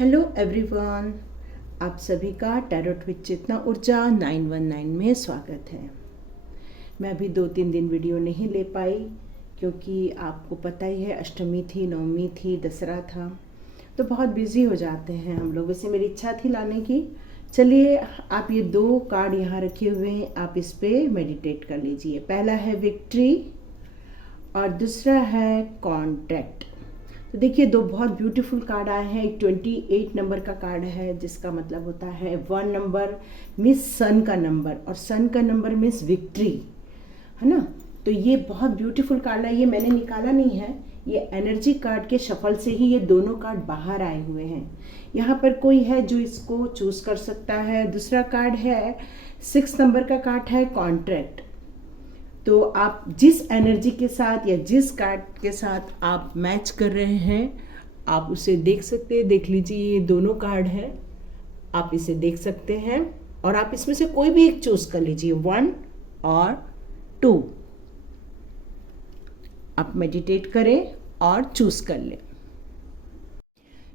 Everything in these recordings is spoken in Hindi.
हेलो एवरीवन, आप सभी का टैरोट विद चेतना ऊर्जा 919 में स्वागत है। मैं अभी 2-3 दिन वीडियो नहीं ले पाई क्योंकि आपको पता ही है अष्टमी थी, नवमी थी, दसरा था, तो बहुत बिजी हो जाते हैं हम लोग। वैसे मेरी इच्छा थी लाने की। चलिए, आप ये 2 कार्ड यहाँ रखे हुए हैं, आप इस पर मेडिटेट कर लीजिए। पहला है विक्ट्री और दूसरा है कॉन्ट्रैक्ट। तो देखिए, 2 बहुत ब्यूटीफुल कार्ड आए हैं। एक 28 नंबर का कार्ड है जिसका मतलब होता है 1 नंबर मीन्स सन का नंबर, और सन का नंबर मीन्स विक्ट्री, है ना। तो ये बहुत ब्यूटीफुल कार्ड है। ये मैंने निकाला नहीं है, ये एनर्जी कार्ड के शफल से ही ये दोनों कार्ड बाहर आए हुए हैं। यहाँ पर कोई है जो इसको चूज कर सकता है। दूसरा कार्ड है 6 नंबर का कार्ड है कॉन्ट्रैक्ट। तो आप जिस एनर्जी के साथ या जिस कार्ड के साथ आप मैच कर रहे हैं, आप उसे देख सकते हैं। देख लीजिए, ये दोनों कार्ड हैं, आप इसे देख सकते हैं और आप इसमें से कोई भी एक चूज कर लीजिए, 1 और 2। आप मेडिटेट करें और चूज कर लें।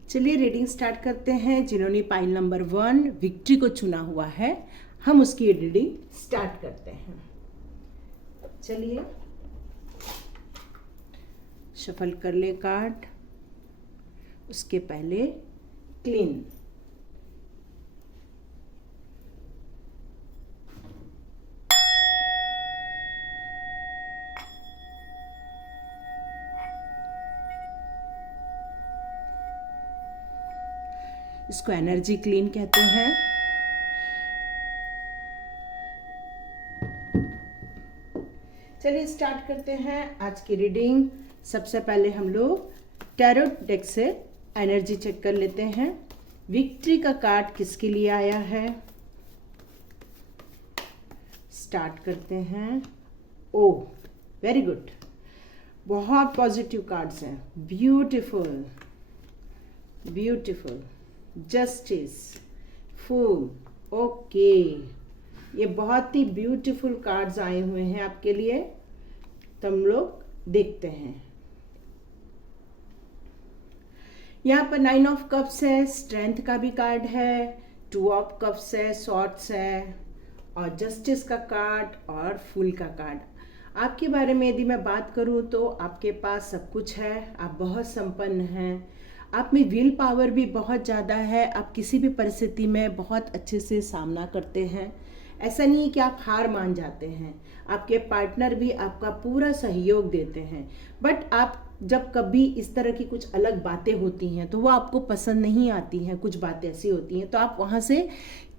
चलिए रीडिंग स्टार्ट करते हैं। जिन्होंने पाइल नंबर 1 विक्ट्री को चुना हुआ है, हम उसकी रीडिंग स्टार्ट करते हैं। चलिए, शफल कर ले कार्ड। उसके पहले क्लीन। इसको एनर्जी क्लीन कहते हैं। चलिए स्टार्ट करते हैं आज की रीडिंग। सबसे पहले हम लोग टैरोट डेक से एनर्जी चेक कर लेते हैं। विक्ट्री का कार्ड किसके लिए आया है, स्टार्ट करते हैं। ओ वेरी गुड, बहुत पॉजिटिव कार्ड्स हैं। ब्यूटीफुल ब्यूटीफुल, जस्टिस, फूल, ओके। ये बहुत ही ब्यूटीफुल कार्ड्स आए हुए हैं आपके लिए, तो हम लोग देखते हैं। यहाँ पर 9 ऑफ कप्स है, स्ट्रेंथ का भी कार्ड है, 2 ऑफ कप्स है, सॉर्ड्स है, और जस्टिस का कार्ड और फूल का कार्ड। आपके बारे में यदि मैं बात करूँ तो आपके पास सब कुछ है, आप बहुत संपन्न हैं, आप में विल पावर भी बहुत ज़्यादा है, आप किसी भी परिस्थिति में बहुत अच्छे से सामना करते हैं। ऐसा नहीं कि आप हार मान जाते हैं, आपके पार्टनर भी आपका पूरा सहयोग देते हैं। बट आप जब कभी इस तरह की कुछ अलग बातें होती हैं तो वो आपको पसंद नहीं आती हैं, कुछ बातें ऐसी होती हैं तो आप वहाँ से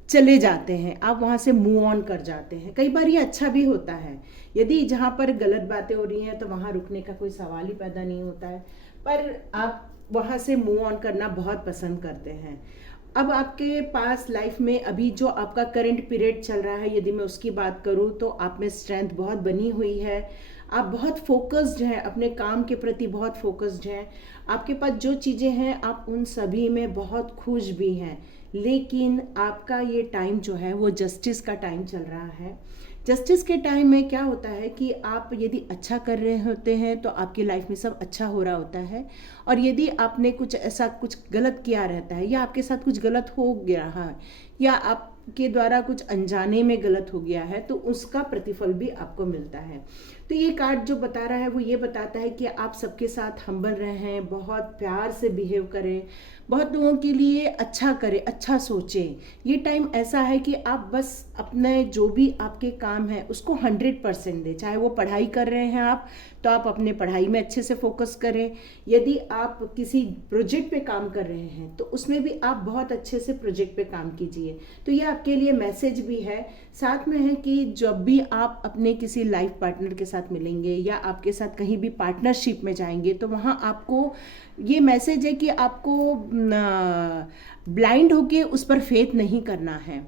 चले जाते हैं, आप वहाँ से मूव ऑन कर जाते हैं। कई बार ये अच्छा भी होता है, यदि जहाँ पर गलत बातें हो रही हैं तो वहाँ रुकने का कोई सवाल ही पैदा नहीं होता है, पर आप वहाँ से मूव ऑन करना बहुत पसंद करते हैं। अब आपके पास लाइफ में अभी जो आपका करंट पीरियड चल रहा है, यदि मैं उसकी बात करूँ तो आप में स्ट्रेंथ बहुत बनी हुई है, आप बहुत फोकस्ड हैं, अपने काम के प्रति बहुत फोकस्ड हैं। आपके पास जो चीज़ें हैं आप उन सभी में बहुत खुश भी हैं। लेकिन आपका ये टाइम जो है वो जस्टिस का टाइम चल रहा है। जस्टिस के टाइम में क्या होता है कि आप यदि अच्छा कर रहे होते हैं तो आपकी लाइफ में सब अच्छा हो रहा होता है, और यदि आपने कुछ ऐसा कुछ गलत किया रहता है या आपके साथ कुछ गलत हो गया है या आपके द्वारा कुछ अनजाने में गलत हो गया है तो उसका प्रतिफल भी आपको मिलता है। तो ये कार्ड जो बता रहा है वो ये बताता है कि आप सबके साथ हम्बल रहें, बहुत प्यार से बिहेव करें, बहुत लोगों के लिए अच्छा करें, अच्छा सोचें। ये टाइम ऐसा है कि आप बस अपने जो भी आपके काम है उसको 100% दें। चाहे वो पढ़ाई कर रहे हैं आप, तो आप अपने पढ़ाई में अच्छे से फोकस करें। यदि आप किसी प्रोजेक्ट पे काम कर रहे हैं तो उसमें भी आप बहुत अच्छे से प्रोजेक्ट पे काम कीजिए। तो ये आपके लिए मैसेज भी है, साथ में है कि जब भी आप अपने किसी लाइफ पार्टनर के साथ मिलेंगे या आपके साथ कहीं भी पार्टनरशिप में जाएंगे तो वहाँ आपको ये मैसेज है कि आपको ब्लाइंड होके उस पर फेथ नहीं करना है।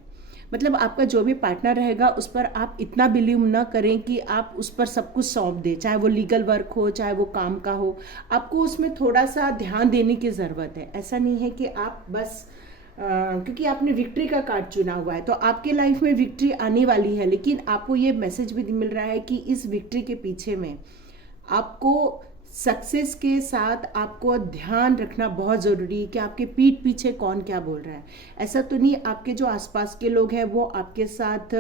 मतलब आपका जो भी पार्टनर रहेगा उस पर आप इतना बिलीव ना करें कि आप उस पर सब कुछ सौंप दें, चाहे वो लीगल वर्क हो चाहे वो काम का हो। आपको उसमें थोड़ा सा ध्यान देने की ज़रूरत है। ऐसा नहीं है कि आप बस क्योंकि आपने विक्ट्री का कार्ड चुना हुआ है तो आपके लाइफ में विक्ट्री आने वाली है, लेकिन आपको ये मैसेज भी मिल रहा है कि इस विक्ट्री के पीछे में आपको सक्सेस के साथ आपको ध्यान रखना बहुत ज़रूरी है कि आपके पीठ पीछे कौन क्या बोल रहा है। ऐसा तो नहीं आपके जो आसपास के लोग हैं वो आपके साथ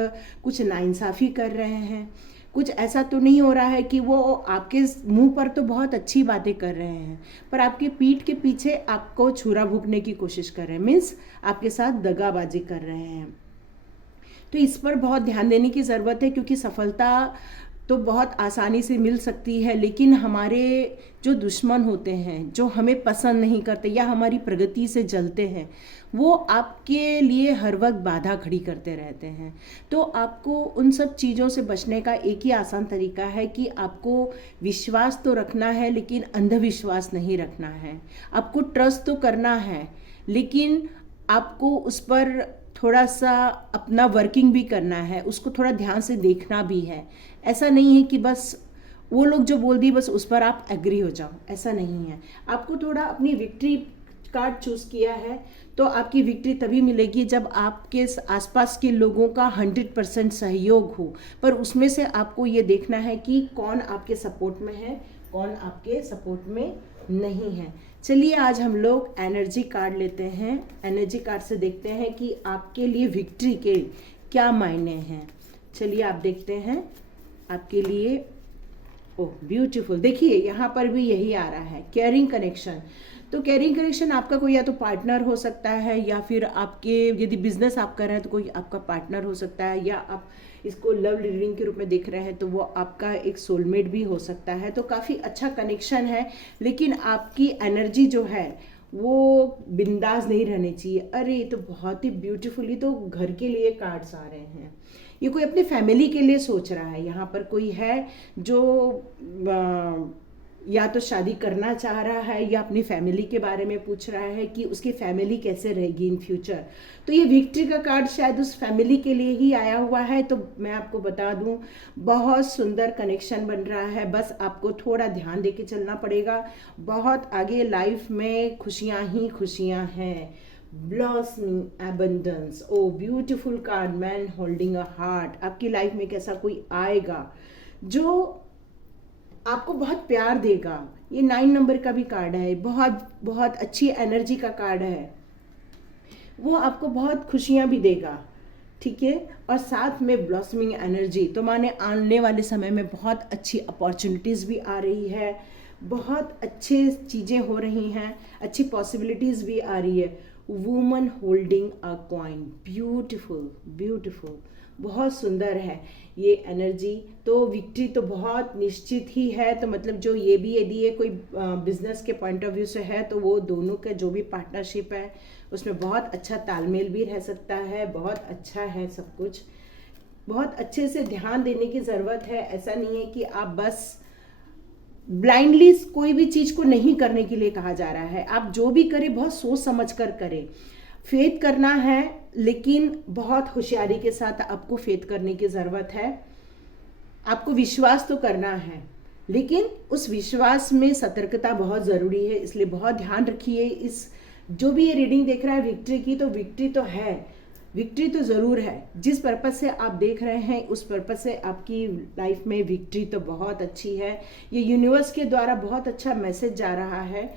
कुछ नाइंसाफ़ी कर रहे हैं, कुछ ऐसा तो नहीं हो रहा है कि वो आपके मुंह पर तो बहुत अच्छी बातें कर रहे हैं पर आपके पीठ के पीछे आपको छुरा भूकने की कोशिश कर रहे हैं, मीन्स आपके साथ दगाबाजी कर रहे हैं। तो इस पर बहुत ध्यान देने की ज़रूरत है, क्योंकि सफलता तो बहुत आसानी से मिल सकती है, लेकिन हमारे जो दुश्मन होते हैं, जो हमें पसंद नहीं करते या हमारी प्रगति से जलते हैं, वो आपके लिए हर वक्त बाधा खड़ी करते रहते हैं। तो आपको उन सब चीज़ों से बचने का एक ही आसान तरीका है कि आपको विश्वास तो रखना है, लेकिन अंधविश्वास नहीं रखना है। आपको ट्रस्ट तो करना है, लेकिन आपको उस पर थोड़ा सा अपना वर्किंग भी करना है, उसको थोड़ा ध्यान से देखना भी है। ऐसा नहीं है कि बस वो लोग जो बोल दी बस उस पर आप एग्री हो जाओ, ऐसा नहीं है। आपको थोड़ा अपनी विक्ट्री कार्ड चूज़ किया है तो आपकी विक्ट्री तभी मिलेगी जब आपके आसपास के लोगों का 100% सहयोग हो, पर उसमें से आपको ये देखना है कि कौन आपके सपोर्ट में है, कौन आपके सपोर्ट में नहीं है। चलिए आज हम लोग एनर्जी कार्ड लेते हैं। एनर्जी कार्ड से देखते हैं कि आपके लिए विक्ट्री के क्या मायने हैं। चलिए आप देखते हैं आपके लिए। ओह ब्यूटीफुल, देखिए यहाँ पर भी यही आ रहा है, केयरिंग कनेक्शन। तो केयरिंग कनेक्शन आपका कोई या तो पार्टनर हो सकता है, या फिर आपके यदि बिजनेस आप कर रहे हैं तो कोई आपका पार्टनर हो सकता है, या आप इसको लव रीडिंग के रूप में देख रहे हैं तो वो आपका एक सोलमेट भी हो सकता है। तो काफ़ी अच्छा कनेक्शन है, लेकिन आपकी एनर्जी जो है वो बिंदास नहीं रहनी चाहिए। अरे ये तो बहुत ही ब्यूटीफुली तो घर के लिए कार्ड्स आ रहे हैं। ये कोई अपनी फैमिली के लिए सोच रहा है। यहाँ पर कोई है जो या तो शादी करना चाह रहा है या अपनी फैमिली के बारे में पूछ रहा है कि उसकी फैमिली कैसे रहेगी इन फ्यूचर। तो ये विक्ट्री का कार्ड शायद उस फैमिली के लिए ही आया हुआ है। तो मैं आपको बता दूं बहुत सुंदर कनेक्शन बन रहा है, बस आपको थोड़ा ध्यान देके चलना पड़ेगा। बहुत आगे लाइफ में खुशियां ही खुशियां हैं। Blossoming abundance, O beautiful card, man holding a heart. आपकी लाइफ में कैसा कोई आएगा जो आपको बहुत प्यार देगा। ये 9 नंबर का भी कार्ड है, बहुत बहुत अच्छी एनर्जी का कार्ड है। वो आपको बहुत खुशियां भी देगा, ठीक है। और साथ में ब्लॉसमिंग एनर्जी, तो माने आने वाले समय में बहुत अच्छी अपॉर्चुनिटीज़ भी आ रही है, बहुत अच्छे चीज़ें हो रही हैं, अच्छी पॉसिबिलिटीज़ भी आ रही है। Woman holding a coin, beautiful beautiful, बहुत सुंदर है ये एनर्जी। तो विक्ट्री तो बहुत निश्चित ही है। तो मतलब जो ये भी यदि ये कोई बिजनेस के पॉइंट ऑफ व्यू से है तो वो दोनों का जो भी पार्टनरशिप है उसमें बहुत अच्छा तालमेल भी रह सकता है, बहुत अच्छा है सब कुछ। बहुत अच्छे से ध्यान देने की ज़रूरत है। ऐसा नहीं है कि आप बस ब्लाइंडली कोई भी चीज़ को नहीं करने के लिए कहा जा रहा है। आप जो भी करें बहुत सोच समझ कर करें। फेथ करना है, लेकिन बहुत होशियारी के साथ आपको फेथ करने की ज़रूरत है। आपको विश्वास तो करना है, लेकिन उस विश्वास में सतर्कता बहुत ज़रूरी है। इसलिए बहुत ध्यान रखिए। इस जो भी ये रीडिंग देख रहा है विक्ट्री की, तो विक्ट्री तो है, विक्ट्री तो ज़रूर है। जिस पर्पज़ से आप देख रहे हैं उस पर्पज़ से आपकी लाइफ में विक्ट्री तो बहुत अच्छी है। ये यूनिवर्स के द्वारा बहुत अच्छा मैसेज जा रहा है,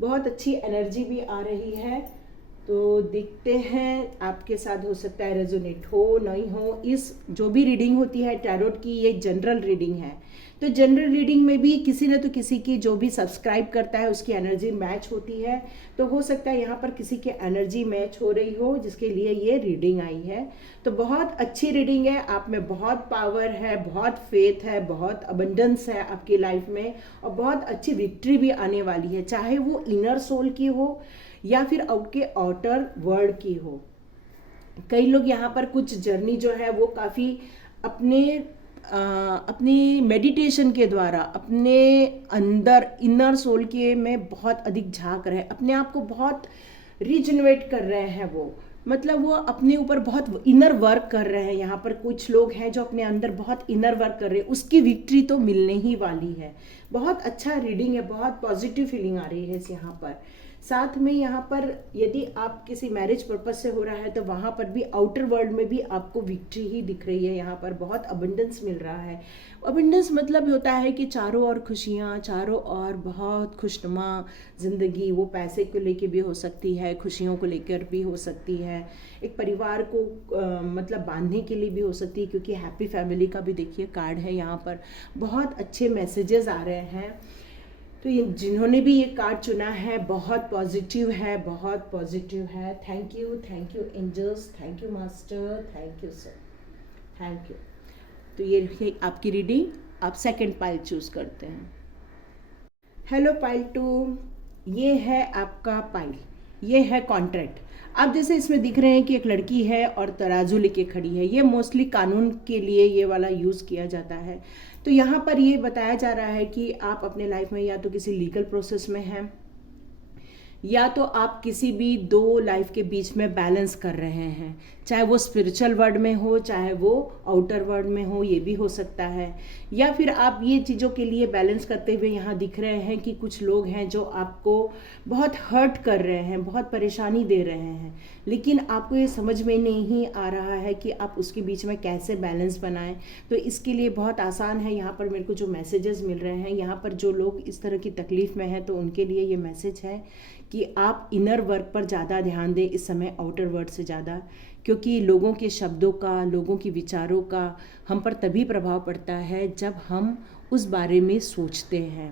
बहुत अच्छी एनर्जी भी आ रही है। तो देखते हैं आपके साथ हो सकता है रेजोनेट हो नहीं हो। इस जो भी रीडिंग होती है टैरोट की, ये जनरल रीडिंग है। तो जनरल रीडिंग में भी किसी न तो किसी की जो भी सब्सक्राइब करता है उसकी एनर्जी मैच होती है। तो हो सकता है यहाँ पर किसी की एनर्जी मैच हो रही हो जिसके लिए ये रीडिंग आई है। तो बहुत अच्छी रीडिंग है। आप में बहुत पावर है, बहुत फेथ है, बहुत अबंडेंस है आपकी लाइफ में, और बहुत अच्छी विक्ट्री भी आने वाली है, चाहे वो इनर सोल की हो या फिर आउट के आउटर वर्ल्ड की हो। कई लोग यहाँ पर कुछ जर्नी जो है वो काफ़ी अपनी मेडिटेशन के द्वारा अपने अंदर इनर सोल के में बहुत अधिक झांक रहे हैं, अपने आप को बहुत रिजनरेट कर रहे हैं। वो मतलब वो अपने ऊपर बहुत इनर वर्क कर रहे हैं। यहाँ पर कुछ लोग हैं जो अपने अंदर बहुत इनर वर्क कर रहे हैं, उसकी विक्ट्री तो मिलने ही वाली है। बहुत अच्छा रीडिंग है, बहुत पॉजिटिव फीलिंग आ रही है इस यहाँ पर। साथ में यहाँ पर यदि आप किसी मैरिज पर्पज से हो रहा है तो वहाँ पर भी आउटर वर्ल्ड में भी आपको विक्ट्री ही दिख रही है। यहाँ पर बहुत अबंडेंस मिल रहा है। अबंडेंस मतलब होता है कि चारों ओर खुशियाँ, चारों ओर बहुत खुशनुमा ज़िंदगी। वो पैसे को लेके भी हो सकती है, खुशियों को लेकर भी हो सकती है, एक परिवार को मतलब बांधने के लिए भी हो सकती है, क्योंकि हैप्पी फैमिली का भी देखिए कार्ड है यहाँ पर। बहुत अच्छे मैसेजेस आ रहे हैं। तो ये जिन्होंने भी ये कार्ड चुना है बहुत पॉजिटिव है, बहुत पॉजिटिव है। Thank you angels, thank you master, thank you sir, thank you. तो ये आपकी रीडिंग। आप सेकंड पाइल चूज करते हैं। हेलो पाइल 2, ये है आपका पाइल, ये है कॉन्ट्रैक्ट। आप जैसे इसमें दिख रहे हैं कि एक लड़की है और तराजू लेके खड़ी है। ये मोस्टली कानून के लिए ये वाला यूज़ किया जाता है। तो यहाँ पर ये बताया जा रहा है कि आप अपने लाइफ में या तो किसी लीगल प्रोसेस में हैं, या तो आप किसी भी दो लाइफ के बीच में बैलेंस कर रहे हैं, चाहे वो स्पिरिचुअल वर्ल्ड में हो, चाहे वो आउटर वर्ल्ड में हो, ये भी हो सकता है। या फिर आप ये चीज़ों के लिए बैलेंस करते हुए यहाँ दिख रहे हैं कि कुछ लोग हैं जो आपको बहुत हर्ट कर रहे हैं, बहुत परेशानी दे रहे हैं, लेकिन आपको ये समझ में नहीं आ रहा है कि आप उसके बीच में कैसे बैलेंस बनाएं। तो इसके लिए बहुत आसान है। यहाँ पर मेरे को जो मैसेजेस मिल रहे हैं, यहाँ पर जो लोग इस तरह की तकलीफ़ में हैं तो उनके लिए ये मैसेज है कि आप इनर वर्क पर ज़्यादा ध्यान दें इस समय, आउटर वर्ल्ड से ज़्यादा, क्योंकि लोगों के शब्दों का, लोगों के विचारों का हम पर तभी प्रभाव पड़ता है जब हम उस बारे में सोचते हैं।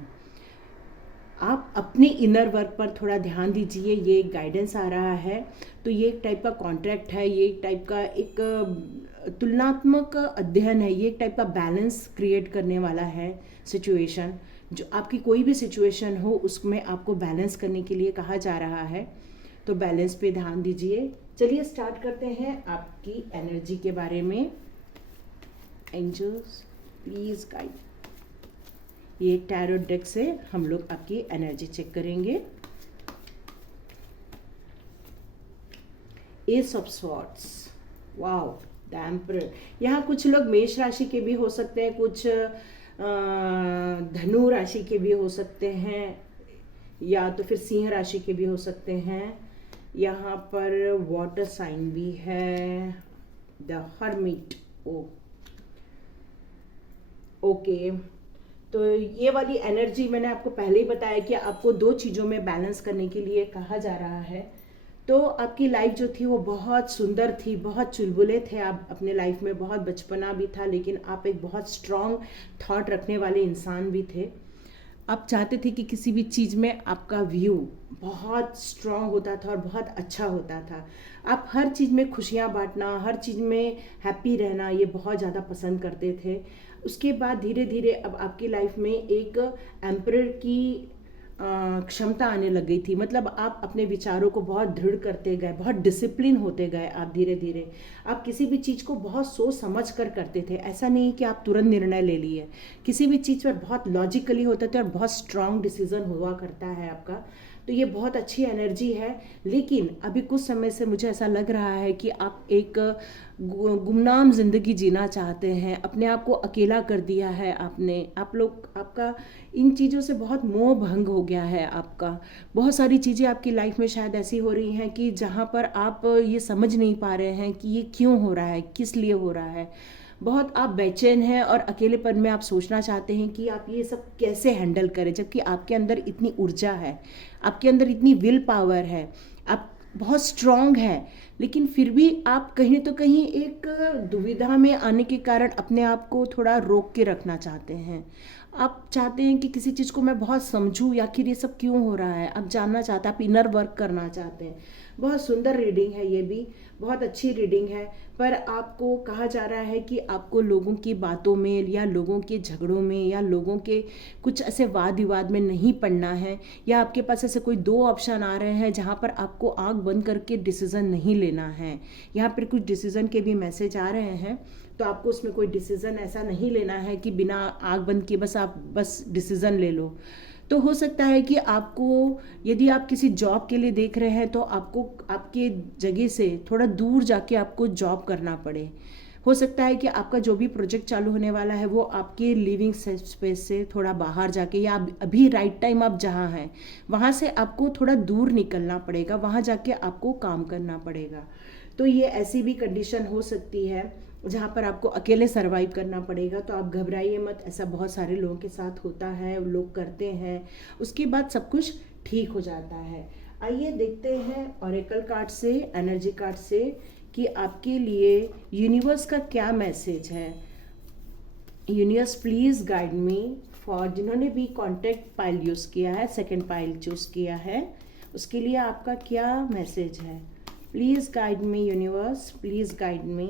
आप अपने इनर वर्क पर थोड़ा ध्यान दीजिए, ये एक गाइडेंस आ रहा है। तो ये एक टाइप का कॉन्ट्रैक्ट है, ये एक टाइप का एक तुलनात्मक अध्ययन है, ये एक टाइप का बैलेंस क्रिएट करने वाला है सिचुएशन। जो आपकी कोई भी सिचुएशन हो उसमें आपको बैलेंस करने के लिए कहा जा रहा है। तो बैलेंस पे ध्यान दीजिए। चलिए स्टार्ट करते हैं आपकी एनर्जी के बारे में। Angels please guide. ये एक टैरो डेक से हम लोग आपकी एनर्जी चेक करेंगे। Ace of swords, wow, the emperor. यहाँ कुछ लोग मेष राशि के भी हो सकते हैं, कुछ धनु राशि के भी हो सकते हैं, या तो फिर सिंह राशि के भी हो सकते हैं। यहाँ पर वाटर साइन भी है, द हर्मिट। ओके, तो ये वाली एनर्जी मैंने आपको पहले ही बताया कि आपको दो चीज़ों में बैलेंस करने के लिए कहा जा रहा है। तो आपकी लाइफ जो थी वो बहुत सुंदर थी, बहुत चुलबुले थे आप अपने लाइफ में, बहुत बचपना भी था, लेकिन आप एक बहुत स्ट्रॉन्ग थॉट रखने वाले इंसान भी थे। आप चाहते थे कि किसी भी चीज़ में आपका व्यू बहुत स्ट्रॉन्ग होता था और बहुत अच्छा होता था। आप हर चीज़ में खुशियाँ बांटना, हर चीज़ में हैप्पी रहना, ये बहुत ज़्यादा पसंद करते थे। उसके बाद धीरे धीरे अब आपकी लाइफ में एक एम्परर की क्षमता आने लग गई थी। मतलब आप अपने विचारों को बहुत दृढ़ करते गए, बहुत डिसिप्लिन होते गए आप धीरे धीरे। आप किसी भी चीज़ को बहुत सोच समझ कर करते थे। ऐसा नहीं कि आप तुरंत निर्णय ले लिए, किसी भी चीज़ पर बहुत लॉजिकली होते थे और बहुत स्ट्रांग डिसीजन हुआ करता है आपका। तो ये बहुत अच्छी एनर्जी है। लेकिन अभी कुछ समय से मुझे ऐसा लग रहा है कि आप एक गुमनाम ज़िंदगी जीना चाहते हैं, अपने आप को अकेला कर दिया है आपने। आपका इन चीज़ों से बहुत मोह भंग हो गया है आपका। बहुत सारी चीज़ें आपकी लाइफ में शायद ऐसी हो रही हैं कि जहाँ पर आप ये समझ नहीं पा रहे हैं कि ये क्यों हो रहा है, किस लिए हो रहा है। बहुत आप बेचैन हैं और अकेलेपन में आप सोचना चाहते हैं कि आप ये सब कैसे हैंडल करें, जबकि आपके अंदर इतनी ऊर्जा है, आपके अंदर इतनी विल पावर है, आप बहुत स्ट्रांग है, लेकिन फिर भी आप कहीं तो कहीं एक दुविधा में आने के कारण अपने आप को थोड़ा रोक के रखना चाहते हैं। आप चाहते हैं कि किसी चीज़ को मैं बहुत समझूं, आखिर ये सब क्यों हो रहा है, आप जानना चाहते हैं, आप इनर वर्क करना चाहते हैं। बहुत सुंदर रीडिंग है, ये भी बहुत अच्छी रीडिंग है। पर आपको कहा जा रहा है कि आपको लोगों की बातों में या लोगों के झगड़ों में या लोगों के कुछ ऐसे वाद विवाद में नहीं पड़ना है, या आपके पास ऐसे कोई दो ऑप्शन आ रहे हैं जहाँ पर आपको आँख बंद करके डिसीज़न नहीं लेना है। यहाँ पर कुछ डिसीज़न के भी मैसेज आ रहे हैं, तो आपको उसमें कोई डिसीज़न ऐसा नहीं लेना है कि बिना आँख बंद किए बस डिसीज़न ले लो। तो हो सकता है कि आपको, यदि आप किसी जॉब के लिए देख रहे हैं, तो आपको आपके जगह से थोड़ा दूर जाके आपको जॉब करना पड़े। हो सकता है कि आपका जो भी प्रोजेक्ट चालू होने वाला है वो आपके लिविंग स्पेस से थोड़ा बाहर जाके, या अभी राइट टाइम आप जहाँ हैं वहाँ से आपको थोड़ा दूर निकलना पड़ेगा, वहाँ जाके आपको काम करना पड़ेगा। तो ये ऐसी भी कंडीशन हो सकती है जहाँ पर आपको अकेले सरवाइव करना पड़ेगा। तो आप घबराइए मत, ऐसा बहुत सारे लोगों के साथ होता है, लोग करते हैं, उसके बाद सब कुछ ठीक हो जाता है। आइए देखते हैं ऑरेकल कार्ड से, एनर्जी कार्ड से, कि आपके लिए यूनिवर्स का क्या मैसेज है। Universe please guide me for, जिन्होंने भी कॉन्टेक्ट पाइल यूज़ किया है, सेकंड पाइल चूज़ किया है, उसके लिए आपका क्या मैसेज है। Please guide me universe, please guide me.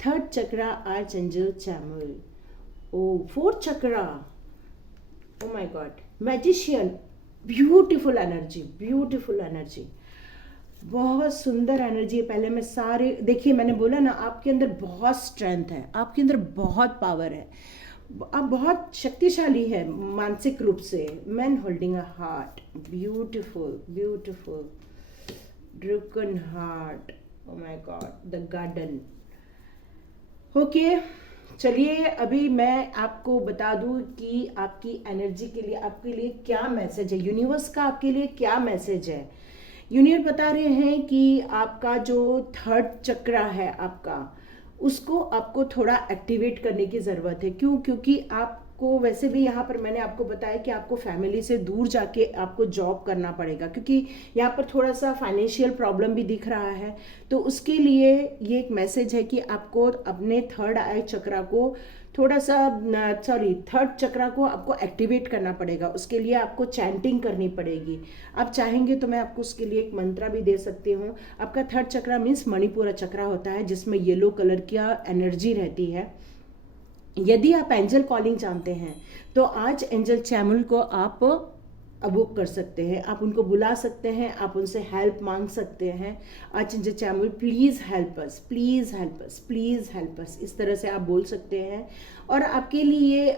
Third chakra archangel Chamuel. Oh fourth chakra, oh my god, magician, beautiful energy, beautiful energy, बहुत सुंदर एनर्जी है। पहले मैं सारे, देखिए मैंने बोला ना, आपके अंदर बहुत स्ट्रेंथ है, आपके अंदर बहुत पावर है, आप बहुत शक्तिशाली है मानसिक रूप से। Man holding a heart, beautiful beautiful, broken heart, O my God, the garden. Okay, चलिए अभी मैं आपको बता दूं कि आपकी एनर्जी के लिए, आपके लिए क्या मैसेज है, यूनिवर्स का आपके लिए क्या मैसेज है। यूनिवर्स बता रहे हैं कि आपका जो थर्ड चक्रा है आपका, उसको आपको थोड़ा एक्टिवेट करने की ज़रूरत है। क्यों? क्योंकि आपको वैसे भी यहाँ पर मैंने आपको बताया कि आपको फैमिली से दूर जाके आपको जॉब करना पड़ेगा, क्योंकि यहाँ पर थोड़ा सा फाइनेंशियल प्रॉब्लम भी दिख रहा है। तो उसके लिए ये एक मैसेज है कि आपको अपने थर्ड आई चक्रा को थोड़ा सा, थर्ड चक्रा को आपको एक्टिवेट करना पड़ेगा। उसके लिए आपको चैंटिंग करनी पड़ेगी। आप चाहेंगे तो मैं आपको उसके लिए एक मंत्र भी दे सकती हूँ। आपका थर्ड चक्रा मीन्स मणिपुर चक्रा होता है, जिसमें येलो कलर की एनर्जी रहती है। यदि आप एंजल कॉलिंग जानते हैं तो आज एंजल चैमुल को आप बुक कर सकते हैं, आप उनको बुला सकते हैं, आप उनसे हेल्प मांग सकते हैं। आज angel Chamuel please help us, please help us, please help us, इस तरह से आप बोल सकते हैं। और आपके लिए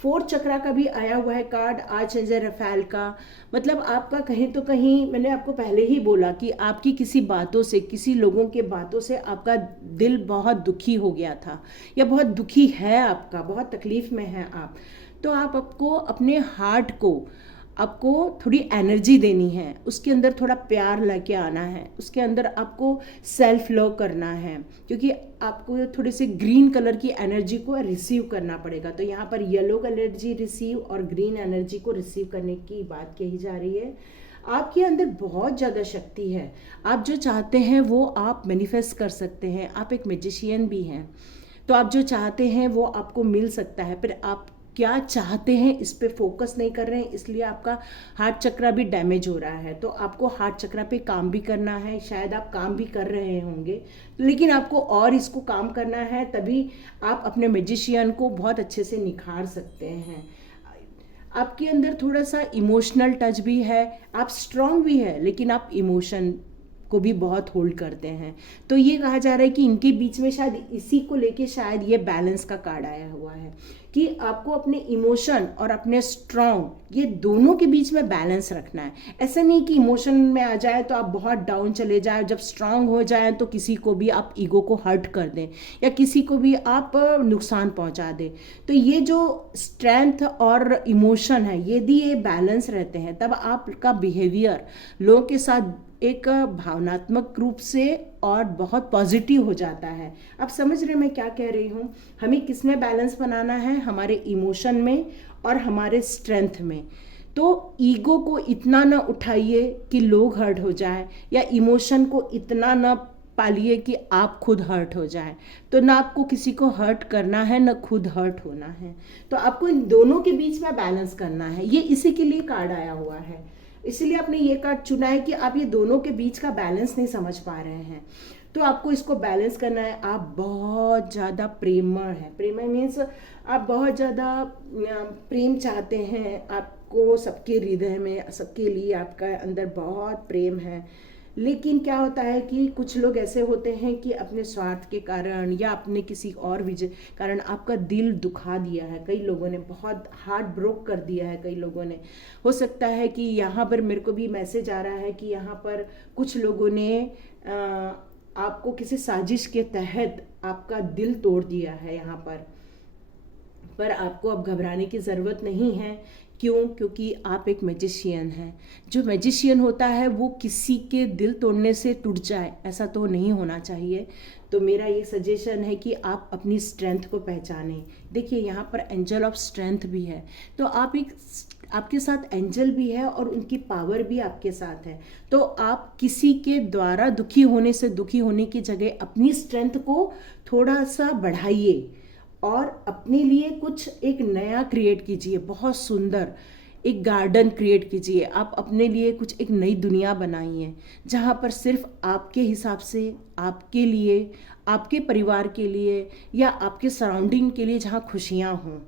फोर्थ चक्रा का भी आया हुआ है कार्ड, आर्चएंजल रफेल का। मतलब आपका कहीं तो कहीं, मैंने आपको पहले ही बोला कि आपकी किसी बातों से, किसी लोगों के बातों से आपका दिल बहुत दुखी हो गया था, या बहुत दुखी है आपका, बहुत तकलीफ में है आप। तो आपको अपने हार्ट को, आपको थोड़ी एनर्जी देनी है, उसके अंदर थोड़ा प्यार लेके आना है, उसके अंदर आपको सेल्फ लव करना है, क्योंकि आपको थोड़ी सी ग्रीन कलर की एनर्जी को रिसीव करना पड़ेगा। तो यहाँ पर येलो एनर्जी रिसीव और ग्रीन एनर्जी को रिसीव करने की बात कही जा रही है। आपके अंदर बहुत ज़्यादा शक्ति है, आप जो चाहते हैं वो आप मैनिफेस्ट कर सकते हैं। आप एक मैजिशियन भी हैं, तो आप जो चाहते हैं वो आपको मिल सकता है। पर आप क्या चाहते हैं इस पे फोकस नहीं कर रहे हैं, इसलिए आपका हार्ट चक्रा भी डैमेज हो रहा है। तो आपको हार्ट चक्रा पे काम भी करना है, शायद आप काम भी कर रहे होंगे, लेकिन आपको और इसको काम करना है, तभी आप अपने मैजिशियन को बहुत अच्छे से निखार सकते हैं। आपके अंदर थोड़ा सा इमोशनल टच भी है, आप स्ट्रांग भी है, लेकिन आप इमोशन को भी बहुत होल्ड करते हैं। तो ये कहा जा रहा है कि इनके बीच में शायद इसी को लेके शायद ये बैलेंस का कार्ड आया हुआ है, कि आपको अपने इमोशन और अपने स्ट्रॉन्ग, ये दोनों के बीच में बैलेंस रखना है। ऐसा नहीं कि इमोशन में आ जाए तो आप बहुत डाउन चले जाए, जब स्ट्रांग हो जाए तो किसी को भी आप ईगो को हर्ट कर दें, या किसी को भी आप नुकसान पहुंचा दें। तो ये जो स्ट्रेंथ और इमोशन है, यदि ये बैलेंस रहते हैं, तब आपका बिहेवियर लोगों के साथ एक भावनात्मक रूप से और बहुत पॉजिटिव हो जाता है। आप समझ रहे हैं मैं क्या कह रही हूँ। हमें किस में बैलेंस बनाना है, हमारे इमोशन में और हमारे स्ट्रेंथ में। तो ईगो को इतना ना उठाइए कि लोग हर्ट हो जाए, या इमोशन को इतना ना पालिए कि आप खुद हर्ट हो जाए। तो ना आपको किसी को हर्ट करना है, ना खुद हर्ट होना है। तो आपको इन दोनों के बीच में बैलेंस करना है। ये इसी के लिए कार्ड आया हुआ है, इसीलिए आपने ये कार्ड चुना है कि आप ये दोनों के बीच का बैलेंस नहीं समझ पा रहे हैं। तो आपको इसको बैलेंस करना है। आप बहुत ज़्यादा प्रेममय है, प्रेममय मीन्स आप बहुत ज़्यादा प्रेम चाहते हैं, आपको सबके हृदय में, सबके लिए आपका अंदर बहुत प्रेम है। लेकिन क्या होता है कि कुछ लोग ऐसे होते हैं कि अपने स्वार्थ के कारण या अपने किसी और वजह कारण आपका दिल दुखा दिया है। कई लोगों ने बहुत हार्ट ब्रोक कर दिया है, कई लोगों ने। हो सकता है कि यहाँ पर मेरे को भी मैसेज आ रहा है कि यहाँ पर कुछ लोगों ने आपको किसी साजिश के तहत आपका दिल तोड़ दिया है यहाँ पर आपको अब घबराने की ज़रूरत नहीं है। क्यों? क्योंकि आप एक मैजिशियन हैं। जो मैजिशियन होता है वो किसी के दिल तोड़ने से टूट जाए, ऐसा तो नहीं होना चाहिए। तो मेरा ये सजेशन है कि आप अपनी स्ट्रेंथ को पहचानें। देखिए यहाँ पर एंजल ऑफ स्ट्रेंथ भी है, तो आपके साथ एंजल भी है और उनकी पावर भी आपके साथ है। तो आप किसी के द्वारा दुखी होने से दुखी होने की जगह अपनी स्ट्रेंथ को थोड़ा सा बढ़ाइए और अपने लिए कुछ एक नया क्रिएट कीजिए। बहुत सुंदर एक गार्डन क्रिएट कीजिए। आप अपने लिए कुछ एक नई दुनिया बनाइए जहाँ पर सिर्फ आपके हिसाब से, आपके लिए, आपके परिवार के लिए या आपके सराउंडिंग के लिए जहाँ खुशियाँ हों।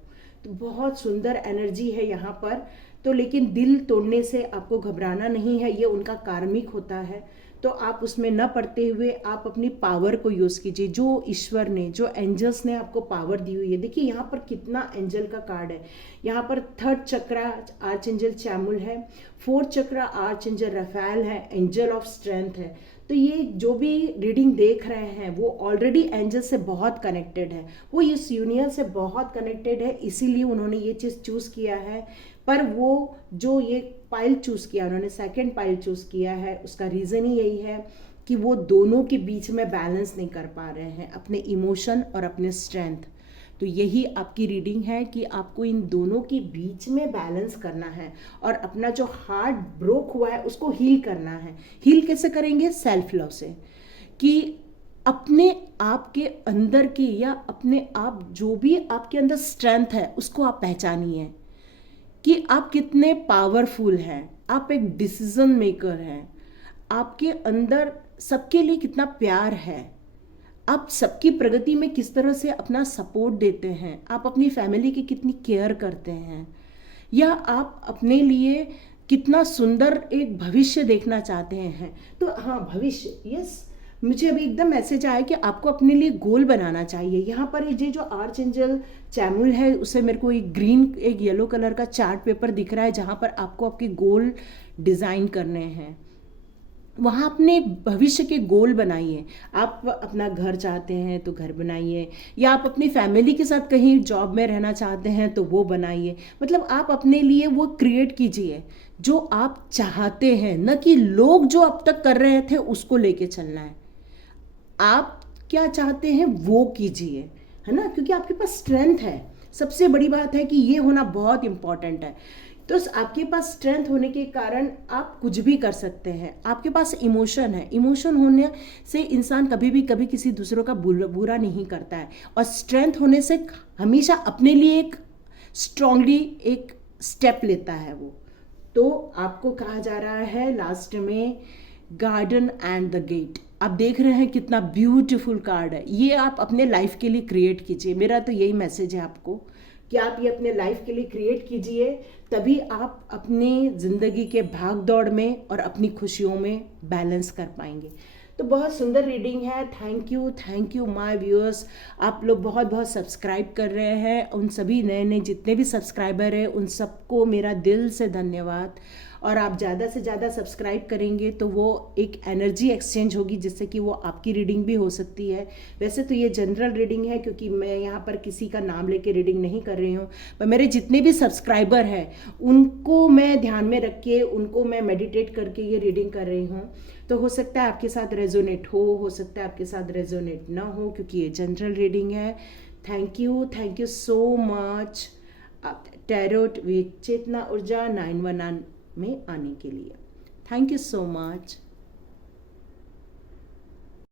तो बहुत सुंदर एनर्जी है यहाँ पर। तो लेकिन दिल तोड़ने से आपको घबराना नहीं है, ये उनका कार्मिक होता है। तो आप उसमें न पड़ते हुए आप अपनी पावर को यूज़ कीजिए, जो ईश्वर ने, जो एंजल्स ने आपको पावर दी हुई है। देखिए यहाँ पर कितना एंजल का कार्ड है। यहाँ पर 3rd चक्रा आर्च एंजल चैमुल है, 4th चक्रा आर्च एंजल रफेल है, एंजल ऑफ स्ट्रेंथ है। तो ये जो भी रीडिंग देख रहे हैं वो ऑलरेडी एंजल से बहुत कनेक्टेड है, वो इस यूनिवर्स से बहुत कनेक्टेड है, इसीलिए उन्होंने ये चीज़ चूज़ किया है। पर वो जो ये पाइल चूज़ किया, उन्होंने 2nd पाइल चूज़ किया है, उसका रीज़न ही यही है कि वो दोनों के बीच में बैलेंस नहीं कर पा रहे हैं, अपने इमोशन और अपने स्ट्रेंथ। तो यही आपकी रीडिंग है कि आपको इन दोनों के बीच में बैलेंस करना है और अपना जो हार्ट ब्रोक हुआ है उसको हील करना है। हील कैसे करेंगे? सेल्फ लव से, कि अपने आप के अंदर की या अपने आप जो भी आपके अंदर स्ट्रेंथ है उसको आप पहचानिए कि आप कितने पावरफुल हैं, आप एक डिसीजन मेकर हैं, आपके अंदर सबके लिए कितना प्यार है, आप सबकी प्रगति में किस तरह से अपना सपोर्ट देते हैं, आप अपनी फैमिली की कितनी केयर करते हैं, या आप अपने लिए कितना सुंदर एक भविष्य देखना चाहते हैं। तो हाँ, भविष्य, यस, मुझे अभी एकदम मैसेज आया कि आपको अपने लिए गोल बनाना चाहिए। यहाँ पर ये जो आर्च एंजल चैमुल है उसे मेरे को एक ग्रीन, एक येलो कलर का चार्ट पेपर दिख रहा है जहाँ पर आपको आपके गोल डिज़ाइन करने हैं। वहाँ अपने भविष्य के गोल बनाइए। आप अपना घर चाहते हैं तो घर बनाइए, या आप अपनी फैमिली के साथ कहीं जॉब में रहना चाहते हैं तो वो बनाइए। मतलब आप अपने लिए वो क्रिएट कीजिए जो आप चाहते हैं, न कि लोग जो अब तक कर रहे थे उसको लेके चलना है। आप क्या चाहते हैं वो कीजिए, है ना, क्योंकि आपके पास स्ट्रेंथ है। सबसे बड़ी बात है कि ये होना बहुत इम्पॉर्टेंट है। तो आपके पास स्ट्रेंथ होने के कारण आप कुछ भी कर सकते हैं। आपके पास इमोशन है, इमोशन होने से इंसान कभी किसी दूसरों का बुरा नहीं करता है, और स्ट्रेंथ होने से हमेशा अपने लिए एक स्ट्रांगली एक स्टेप लेता है वो। तो आपको कहा जा रहा है लास्ट में गार्डन एंड द गेट। आप देख रहे हैं कितना ब्यूटीफुल कार्ड है। ये आप अपने लाइफ के लिए क्रिएट कीजिए। मेरा तो यही मैसेज है आपको कि आप ये अपने लाइफ के लिए क्रिएट कीजिए, तभी आप अपनी ज़िंदगी के भाग दौड़ में और अपनी खुशियों में बैलेंस कर पाएंगे। तो बहुत सुंदर रीडिंग है। Thank you my viewers. आप लोग बहुत सब्सक्राइब कर रहे हैं। उन सभी नए जितने भी सब्सक्राइबर हैं उन सबको मेरा दिल से धन्यवाद। और आप ज़्यादा से ज़्यादा सब्सक्राइब करेंगे तो वो एक एनर्जी एक्सचेंज होगी जिससे कि वो आपकी रीडिंग भी हो सकती है। वैसे तो ये जनरल रीडिंग है क्योंकि मैं यहाँ पर किसी का नाम लेके रीडिंग नहीं कर रही हूँ, पर मेरे जितने भी सब्सक्राइबर हैं उनको मैं ध्यान में रख के उनको मैं मेडिटेट करके ये रीडिंग कर रही हूँ। तो हो सकता है आपके साथ रेजोनेट हो सकता है आपके साथ रेजोनेट ना हो, क्योंकि ये जनरल रीडिंग है। Thank you so much tarot with Chetna Urja 911 में आने के लिए। Thank you so much.